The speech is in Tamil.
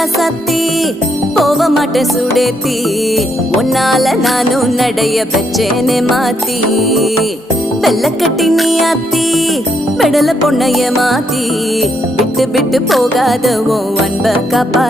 ராசாத்தி போக மாட்டேன் சுடேத்தி உன்னால நானும் நடைய பெச்சேனே மாத்தி வெள்ளக்கட்டி நீ ஆத்தி பெடல பொண்ணைய மாத்தி விட்டு விட்டு போகாத உன் அன்ப காப்பா